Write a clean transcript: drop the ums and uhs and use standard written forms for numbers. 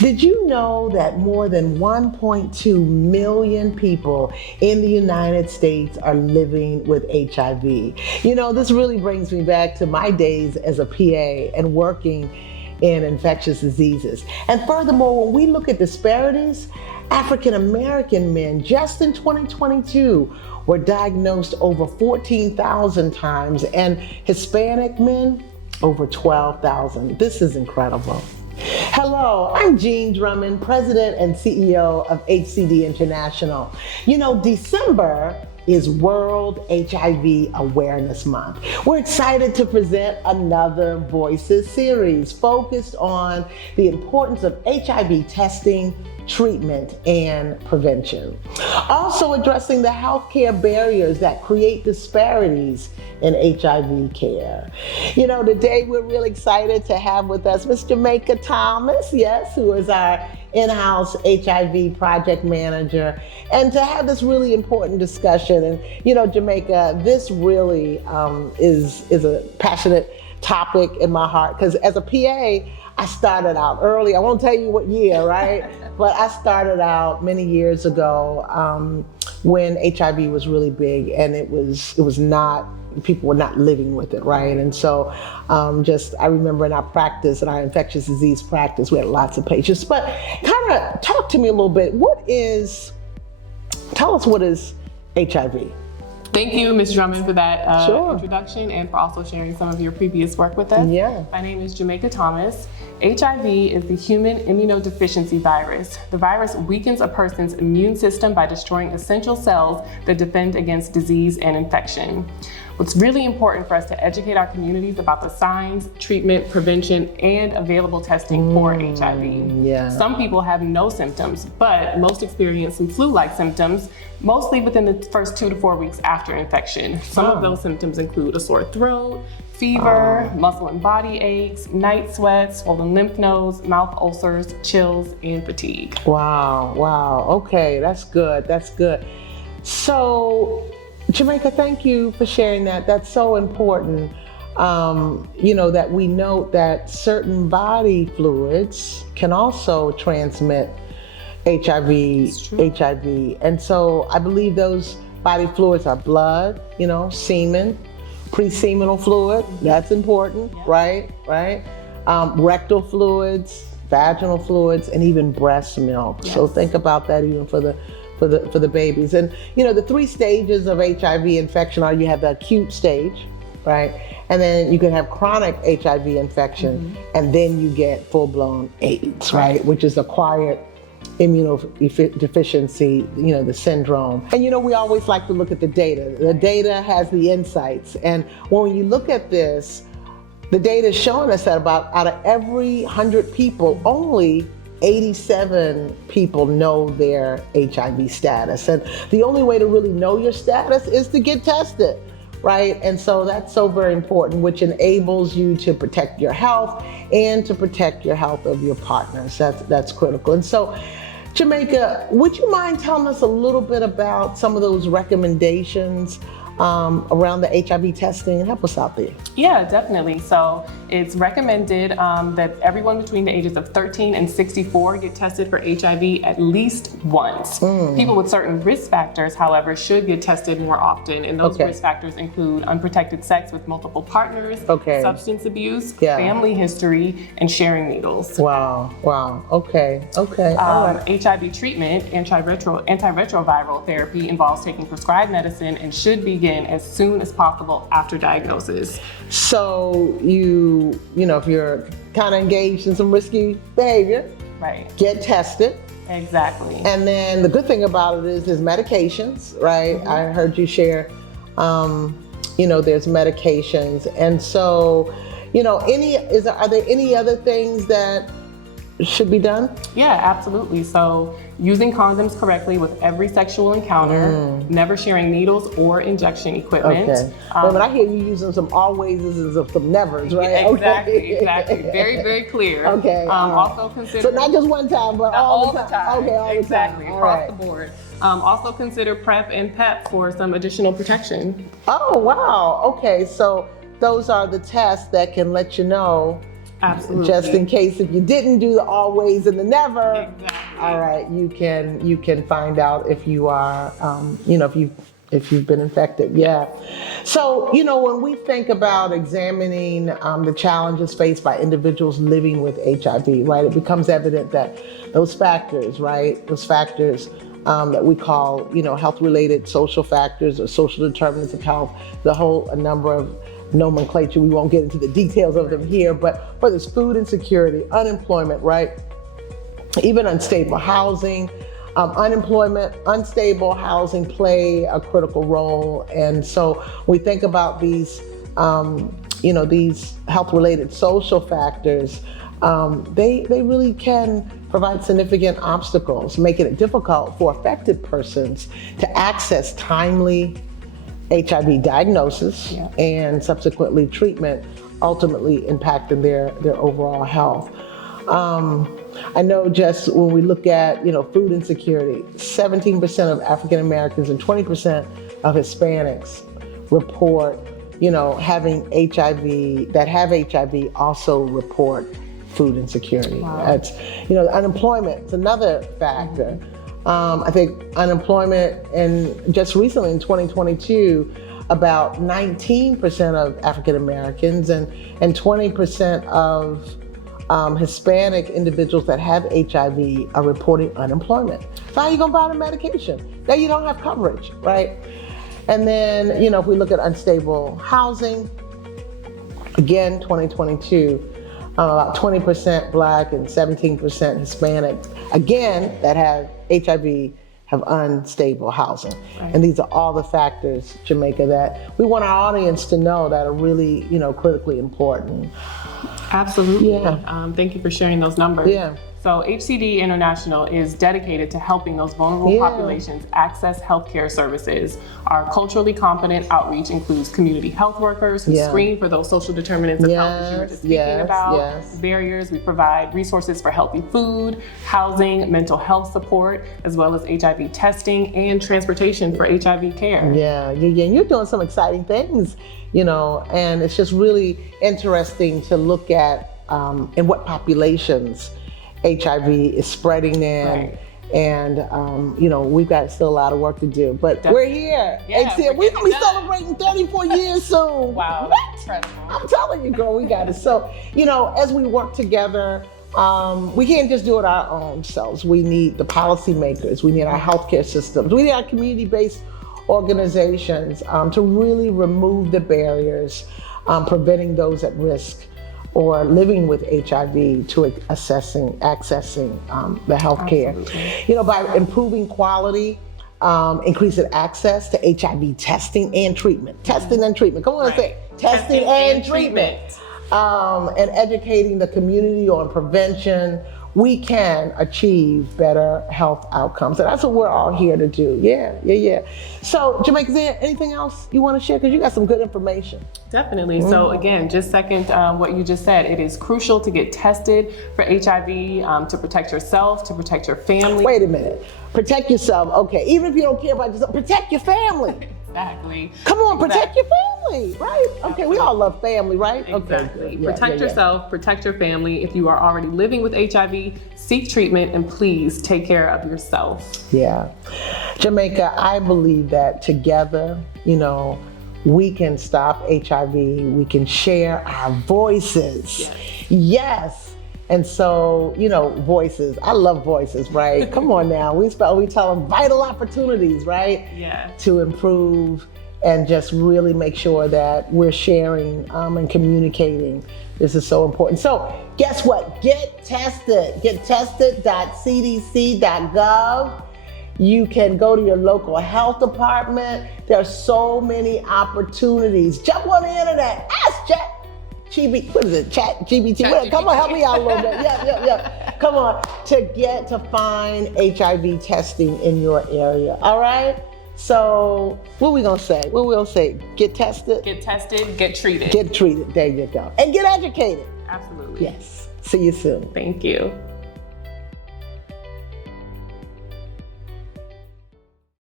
Did you know that more than 1.2 million people in the United States are living with HIV? You know, this really brings me back to my days as a PA and working in infectious diseases. And furthermore, when we look at disparities, African American men just in 2022 were diagnosed over 14,000 times, and Hispanic men over 12,000. This is incredible. Hello, I'm Jean Drummond, President and CEO of HCD International. You know, December is World HIV Awareness Month. We're excited to present another Voices series focused on the importance of HIV testing, treatment, and prevention. Also addressing the healthcare barriers that create disparities in HIV care. You know, today we're really excited to have with us Ms. Jamaica Thomas, yes, who is our in-house HIV project manager, and to have this really important discussion. And you know, Jamaica, this really is a passionate topic in my heart, because as a PA, I started out early. I won't tell you what year, right? But I started out many years ago when HIV was really big, and it was not, people were not living with it, right? And so I remember in our practice, in our infectious disease practice, we had lots of patients. But kind of talk to me a little bit, tell us what is HIV? Thank you, Ms. Drummond, for that Sure. introduction, and for also sharing some of your previous work with us. Yeah. My name is Jamaica Thomas. HIV is the human immunodeficiency virus. The virus weakens a person's immune system by destroying essential cells that defend against disease and infection. What's really important for us to educate our communities about the signs, treatment, prevention, and available testing for HIV. Yeah. Some people have no symptoms, but most experience some flu-like symptoms, mostly within the first 2 to 4 weeks after infection. Some of those symptoms include a sore throat, fever, muscle and body aches, night sweats, swollen lymph nodes, mouth ulcers, chills, and fatigue. Wow. Okay, that's good. So, Jamaica, thank you for sharing that. That's so important, you know, that we note that certain body fluids can also transmit HIV. And so I believe those body fluids are blood, you know, semen, pre-seminal fluid, that's important, right? Rectal fluids, vaginal fluids, and even breast milk. Yes. So think about that even for the babies. And you know, the 3 stages of HIV infection are, you have the acute stage, right? And then you can have chronic HIV infection, and then you get full-blown AIDS, right? Which is acquired immunodeficiency, you know, the syndrome. And you know, we always like to look at the data. The data has the insights. And when you look at this, the data is showing us that about out of every 100 people, only 87 people know their HIV status. And the only way to really know your status is to get tested, right? And so that's so very important, which enables you to protect your health and to protect your health of your partners. That's critical. And so, Jamaica, would you mind telling us a little bit about some of those recommendations around the HIV testing, and help us out there? Yeah, definitely. So it's recommended that everyone between the ages of 13 and 64 get tested for HIV at least once. People with certain risk factors, however, should get tested more often. And those risk factors include unprotected sex with multiple partners, substance abuse, family history, and sharing needles. Wow. Okay. All right. HIV treatment, antiretroviral therapy, involves taking prescribed medicine and should begin as soon as possible after diagnosis. So you know, if you're kind of engaged in some risky behavior, right, get tested. Exactly. And then the good thing about it is there's medications, right? I heard you share, you know, there's medications. And so, you know, are there any other things that should be done? Yeah, absolutely. So using condoms correctly with every sexual encounter, never sharing needles or injection equipment. Okay. But I hear you using some alwayses and some nevers, right? Exactly. Very, very clear. Okay. Also consider... So not just one time, but all the time. Okay, all exactly, the time. Across the board. Also consider PrEP and PEP for some additional protection. Oh, wow. Okay, so those are the tests that can let you know Absolutely. Just in case if you didn't do the always and the never. Exactly. All right, you can find out if you are, if you've been infected. Yeah. So, when we think about examining the challenges faced by individuals living with HIV, right, it becomes evident that those factors, right, that we call, health-related social factors or social determinants of health, a number of nomenclature. We won't get into the details of them here, but whether it's food insecurity, unemployment, right, even unstable housing, unemployment, unstable housing play a critical role. And so we think about these, these health-related social factors, they really can provide significant obstacles, making it difficult for affected persons to access timely HIV diagnosis and subsequently treatment, ultimately impacting their overall health. I know just when we look at, food insecurity, 17% of African Americans and 20% of Hispanics report, having HIV, that have HIV also report food insecurity. Wow. That's, unemployment is another factor. I think unemployment, and just recently in 2022, about 19% of African Americans and 20% of Hispanic individuals that have HIV are reporting unemployment. So how are you gonna buy the medication? Now you don't have coverage, right? And then, if we look at unstable housing, again, 2022, about 20% Black and 17% Hispanic, again, that have HIV have unstable housing. Right. And these are all the factors, Jamaica, that we want our audience to know that are really, critically important. Absolutely. Yeah. Thank you for sharing those numbers. Yeah. So HCD International is dedicated to helping those vulnerable populations access healthcare services. Our culturally competent outreach includes community health workers who screen for those social determinants of health that you were just speaking about, barriers. We provide resources for healthy food, housing, mental health support, as well as HIV testing and transportation for HIV care. Yeah. And you're doing some exciting things, and it's just really interesting to look at in what populations HIV is spreading in. Right. And, we've got still a lot of work to do, but we're here. Yeah, we're gonna be celebrating 34 years soon. Wow, what? incredible. I'm telling you, girl, we got it. So, as we work together, we can't just do it our own selves. We need the policymakers, we need our healthcare systems, we need our community-based organizations to really remove the barriers, preventing those at risk or living with HIV to accessing the healthcare. By improving quality, increasing access to HIV testing and treatment. Testing and treatment. Come on, say testing and treatment. And educating the community on prevention, we can achieve better health outcomes. And that's what we're all here to do. Yeah. So, Jamaica, is there anything else you want to share? Because you got some good information. Definitely. So again, just second what you just said, it is crucial to get tested for HIV, to protect yourself, to protect your family. Wait a minute. Protect yourself. Okay. Even if you don't care about yourself, protect your family. Exactly. Come on, protect your family, right? Okay, we all love family, right? Exactly. Okay, protect yourself, protect your family. If you are already living with HIV, seek treatment, and please take care of yourself. Yeah. Jamaica, I believe that together, we can stop HIV. We can share our voices. Yes. And so, voices. I love voices, right? Come on now. We tell them vital opportunities, right? Yeah. To improve and just really make sure that we're sharing and communicating. This is so important. So guess what? Get tested. Gettested.cdc.gov. You can go to your local health department. There are so many opportunities. Jump on the internet. Ask ChatGPT. Come on, help me out a little bit. Yeah. Come on, to find HIV testing in your area. All right. So what we gonna say? Get tested. Get tested. Get treated. Get treated. There you go. And get educated. Absolutely. Yes. See you soon. Thank you.